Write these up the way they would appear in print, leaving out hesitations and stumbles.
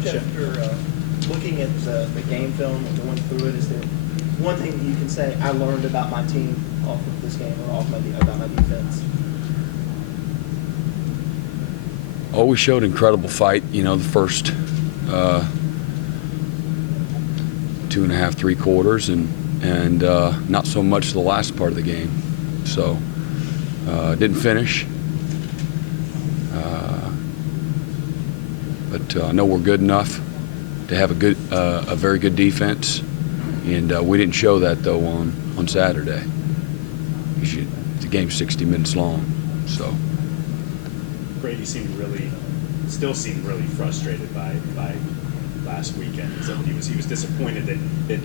Coach, after looking at the game film and going through it, is there one thing that you can say I learned about my team off of this game or about my defense? Oh, we showed incredible fight. You know, the first 2.5, 3 quarters, and not so much the last part of the game. So didn't finish, but I know we're good enough to have a very good defense, and we didn't show that though on Saturday. The game's 60 minutes long, so. Brady still seemed really frustrated by last weekend. So he was disappointed that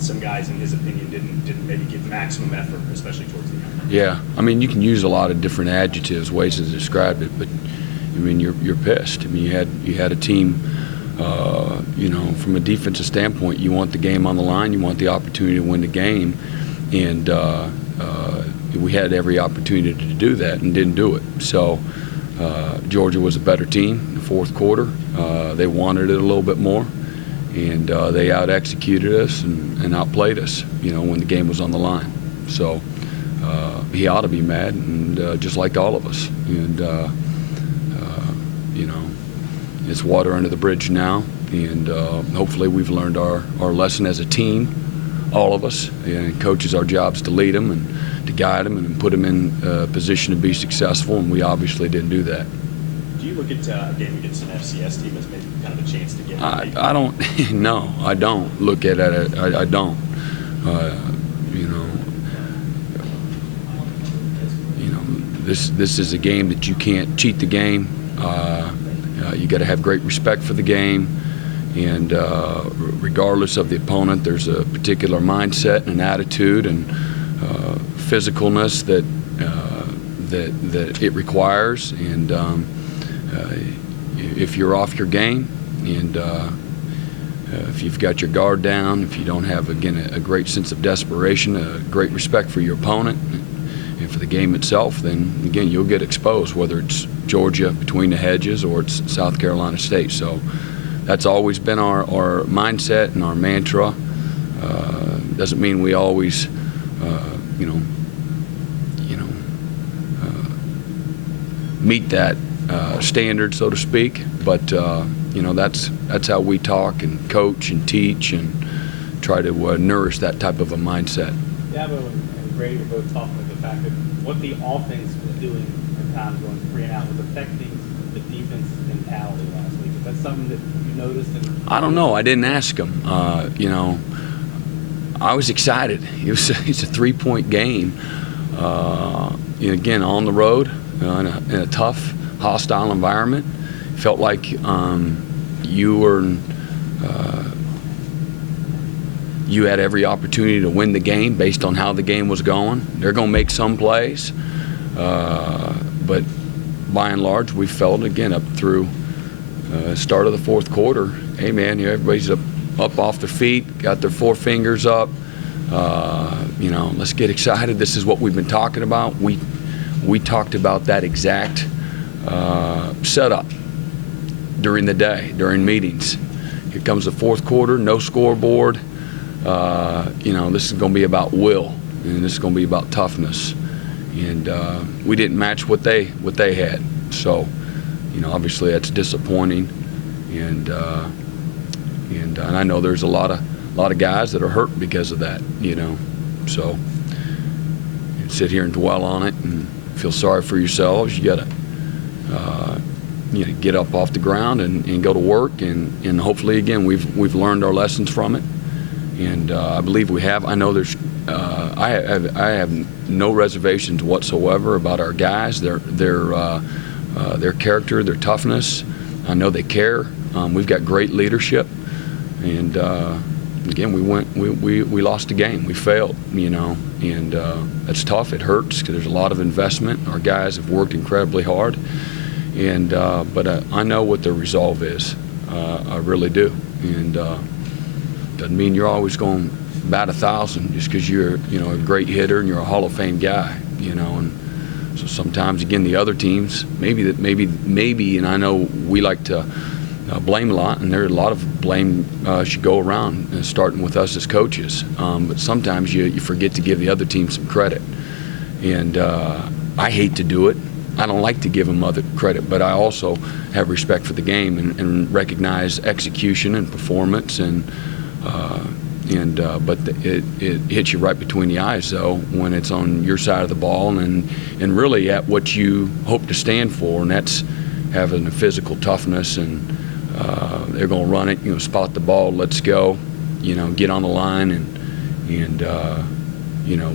some guys, in his opinion, didn't maybe give maximum effort, especially towards the end. Yeah, I mean, you can use a lot of different adjectives, ways to describe it, but I mean, you're pissed. I mean, you had a team. You know, from a defensive standpoint, you want the game on the line, you want the opportunity to win the game, and we had every opportunity to do that and didn't do it. So Georgia was a better team in the fourth quarter. They wanted it a little bit more, and they out-executed us and outplayed us, you know, when the game was on the line. So he ought to be mad, and just like all of us. And, you know, it's water under the bridge now, and hopefully we've learned our lesson as a team, all of us. And coaches, our job is to lead them and to guide them and put them in a position to be successful, and we obviously didn't do that. Do you look at a game against an FCS team as maybe kind of a chance to get? I don't. No, I don't look at it. I don't. You know, this is a game that you can't cheat the game. You got to have great respect for the game, and regardless of the opponent, there's a particular mindset and an attitude and physicalness that it requires. And if you're off your game, and if you've got your guard down, if you don't have, again, a great sense of desperation, a great respect for your opponent and for the game itself, then again you'll get exposed, whether it's Georgia between the hedges or it's South Carolina State. So that's always been our mindset and our mantra. Doesn't mean we always meet that standard, so to speak, but you know, that's how we talk and coach and teach and try to nourish that type of a mindset. Dabo and Brady were both talking about the fact that what the offense was doing at times going 3 and out was affecting the defense mentality last week. Is that something that you noticed? I don't know. I didn't ask him. You know, I was excited. It's a 3-point game. Again, on the road in a tough, hostile environment. Felt like you had every opportunity to win the game based on how the game was going. They're going to make some plays, but by and large, we felt, again, up through start of the fourth quarter, hey man, everybody's up off their feet, got their 4 fingers up. You know, let's get excited. This is what we've been talking about. We talked about that exact setup during the day, during meetings. Here comes the fourth quarter, no scoreboard. You know, this is going to be about will, and this is going to be about toughness. And we didn't match what they had. So, you know, obviously that's disappointing. And I know there's a lot of guys that are hurt because of that. You know, so you sit here and dwell on it and feel sorry for yourselves. You got to get up off the ground and go to work, and hopefully again we've learned our lessons from it, and I believe we have. I know there's I have no reservations whatsoever about our guys, their character, their toughness. I know they care. We've got great leadership, and again we lost the game. We failed, you know, and that's tough. It hurts because there's a lot of investment. Our guys have worked incredibly hard. And but I know what their resolve is. I really do. And doesn't mean you're always going to bat 1,000 just because you're a great hitter and you're a Hall of Fame guy. You know, and so sometimes again the other teams maybe, and I know we like to blame a lot, and there are a lot of blame should go around, starting with us as coaches. But sometimes you forget to give the other team some credit, and I hate to do it. I don't like to give them other credit, but I also have respect for the game and recognize execution and performance, but it hits you right between the eyes, though, when it's on your side of the ball and really at what you hope to stand for, and that's having a physical toughness, and they're going to run it, spot the ball, let's go, get on the line, and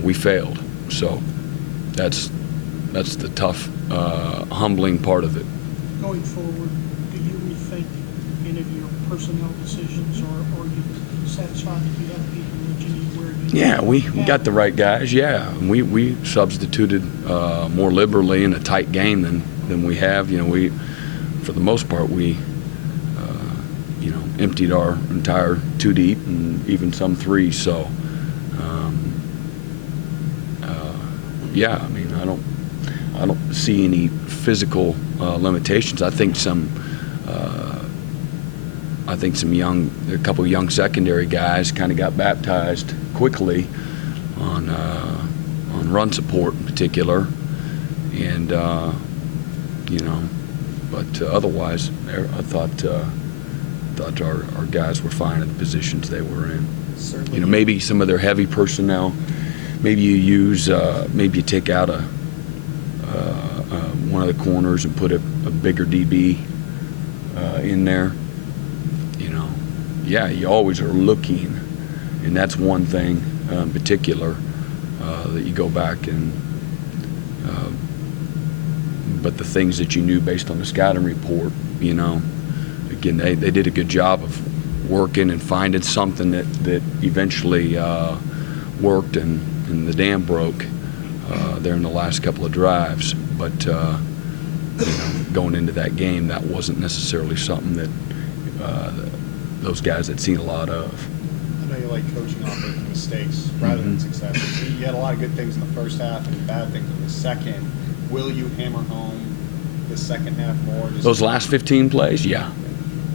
we failed. So that's the tough, humbling part of it. Going forward, do you rethink any of your personnel decisions, or are you satisfied that you have people that you need where you need? Yeah, we got the right guys. Yeah, we substituted more liberally in a tight game than we have. We, for the most part, we emptied our entire 2 deep and even some 3. So yeah, I mean, I don't see any physical limitations. I think a couple of young secondary guys kind of got baptized quickly on run support in particular, and but otherwise, I thought our guys were fine at the positions they were in. Certainly. Maybe some of their heavy personnel. Maybe you take out one of the corners and put a bigger DB in there. Yeah, you always are looking, and that's one thing in particular that you go back and. But the things that you knew based on the scouting report, again, they did a good job of working and finding something that eventually worked, and the dam broke there in the last couple of drives. But going into that game, that wasn't necessarily something that those guys had seen a lot of. I know you like coaching off of mistakes rather than successes. You had a lot of good things in the first half and bad things in the second. Will you hammer home the second half more? Those last 15 plays, yeah.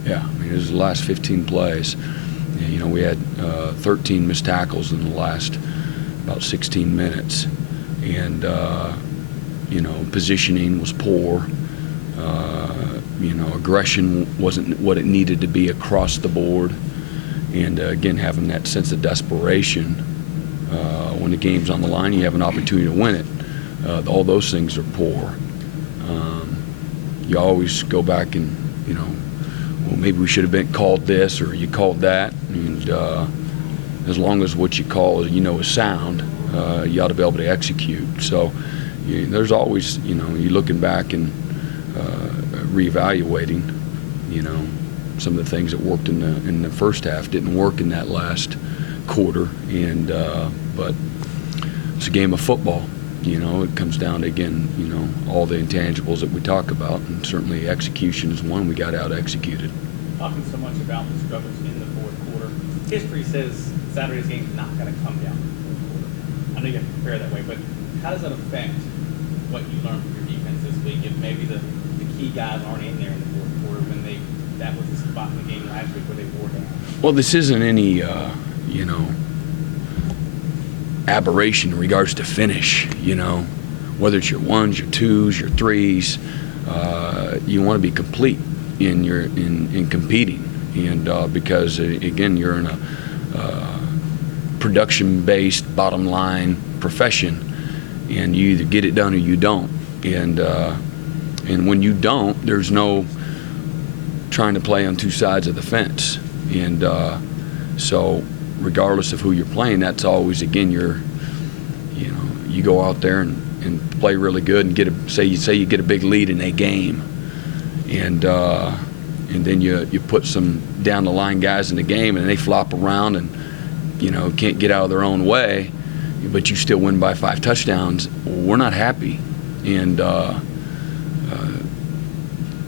I mean, it was the last 15 plays. We had 13 missed tackles in the last about 16 minutes, and positioning was poor. Aggression wasn't what it needed to be across the board, and again, having that sense of desperation when the game's on the line, you have an opportunity to win it. All those things are poor. You always go back and, well, maybe we should have been called this, or you called that, and as long as what you call is sound, you ought to be able to execute. So there's always, you're looking back and reevaluating, some of the things that worked in the first half didn't work in that last quarter, and but it's a game of football. It comes down to, again, all the intangibles that we talk about, and certainly execution is one. We got out-executed. Talking so much about the struggles in the fourth quarter, history says Saturday's game is not going to come down to the fourth quarter. I know you have to prepare that way, but how does that affect what you learned from your defense this week if maybe the key guys aren't in there in the fourth quarter when that was the spot in the game last week where they wore down? Well, this isn't any, aberration in regards to finish, whether it's your 1s, your 2s, your 3s, you want to be complete in competing, and because again, you're in a production-based bottom line profession, and you either get it done or you don't, and when you don't, there's no trying to play on 2 sides of the fence, and so regardless of who you're playing, that's always, again, you go out there and play really good and say you get a big lead in a game, and then you put some down the line guys in the game and they flop around and can't get out of their own way, but you still win by 5 touchdowns. We're not happy, and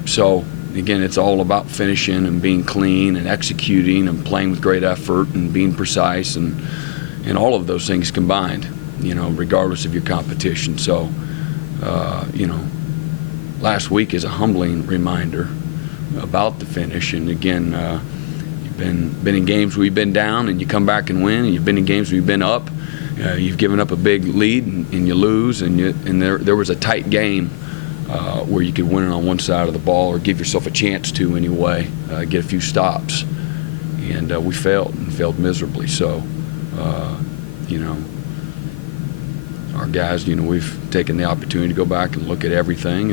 so again, it's all about finishing and being clean and executing and playing with great effort and being precise and all of those things combined, regardless of your competition. So, last week is a humbling reminder about the finish. And again, you've been in games where you've been down and you come back and win, and you've been in games where you've been up. You've given up a big lead and you lose, and there was a tight game where you could win it on one side of the ball or give yourself a chance to anyway, get a few stops. And we failed miserably. So, our guys, we've taken the opportunity to go back and look at everything,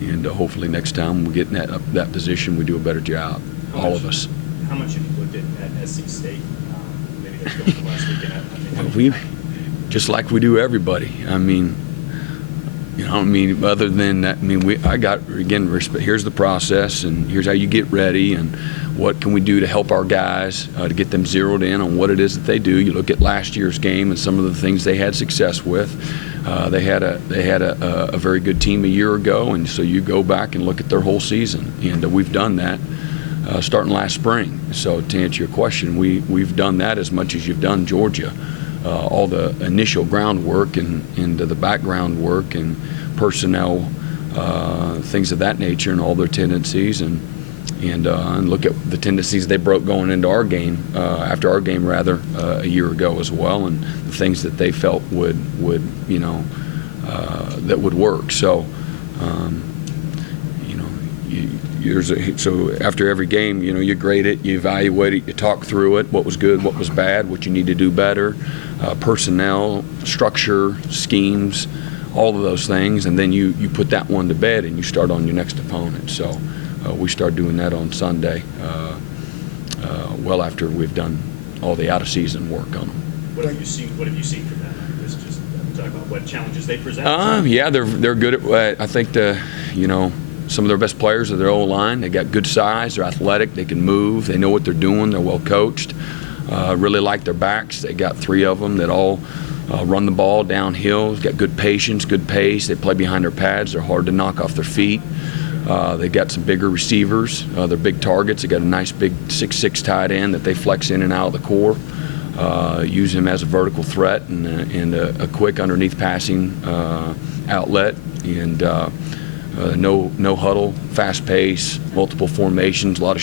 and hopefully next time we get in that position, we do a better job, all of us. How much have you looked at SC State? Maybe that's going for last weekend. I mean, We, just like we do everybody. Other than that, I got, again, respect. Here's the process, and here's how you get ready, and what can we do to help our guys to get them zeroed in on what it is that they do. You look at last year's game and some of the things they had success with. They had a very good team a year ago, and so you go back and look at their whole season, and we've done that starting last spring. So to answer your question, we've done that as much as you've done Georgia. All the initial groundwork and the background work and personnel, things of that nature, and all their tendencies, and look at the tendencies they broke going into our game, after our game rather, a year ago as well, and the things that they felt would that would work. So, so after every game, you grade it, you evaluate it, you talk through it, what was good, what was bad, what you need to do better, personnel, structure, schemes, all of those things, and then you put that one to bed and you start on your next opponent. So we start doing that on Sunday, well after we've done all the out-of-season work on them. What have you seen from them? Just talk about what challenges they present. Yeah, they're good at. I think some of their best players are their O-line. They got good size. They're athletic. They can move. They know what they're doing. They're well coached. Really like their backs. They got 3 of them that all run the ball downhill. Got good patience, good pace. They play behind their pads. They're hard to knock off their feet. They got some bigger receivers. They're big targets. They got a nice big 6'6" tight end that they flex in and out of the core. Use him as a vertical threat and a quick underneath passing outlet. And no huddle, fast pace, multiple formations, a lot of